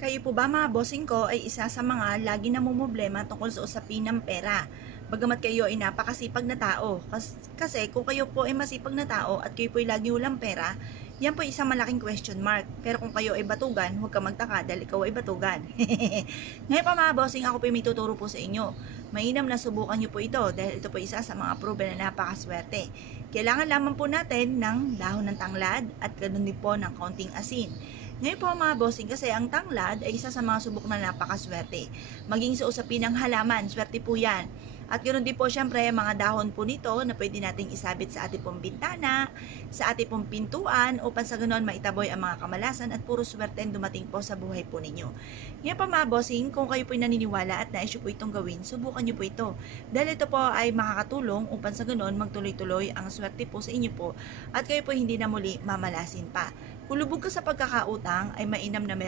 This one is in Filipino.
Kayo po ba mga bossing ko ay isa sa mga lagi namumroblema tungkol sa usapin ng pera? Bagamat kayo ay napakasipag na tao. Kasi kung kayo po ay masipag na tao at kayo po ay lagi walang pera, yan po ay isang malaking question mark. Pero kung kayo ay batugan, huwag ka magtaka dahil ikaw ay batugan. Ngayon pa mga bossing, ako po ay may tuturo po sa inyo. Mainam na subukan nyo po ito dahil ito po isa sa mga proven na napakaswerte. Kailangan lamang po natin ng dahon ng tanglad at ganun din po ng kaunting asin. Ngayon po mga bossing, kasi ang tanglad ay isa sa mga subok na napakaswerte. Maging sa usapin ng halaman, swerte po yan. At ganoon din po syempre mga dahon po nito na pwede nating isabit sa ating pong bintana, sa ating pong pintuan upang sa ganoon maitaboy ang mga kamalasan at puro swerte ang dumating po sa buhay po ninyo. Ngayon pa mga bossing, kung kayo po ay naniniwala at nais po itong gawin, subukan nyo po ito. Dahil ito po ay makakatulong upang sa ganoon magtuloy-tuloy ang swerte po sa inyo po at kayo po hindi na muli mamalasin pa. Kung lubog ka sa pagkakautang ay mainam na meron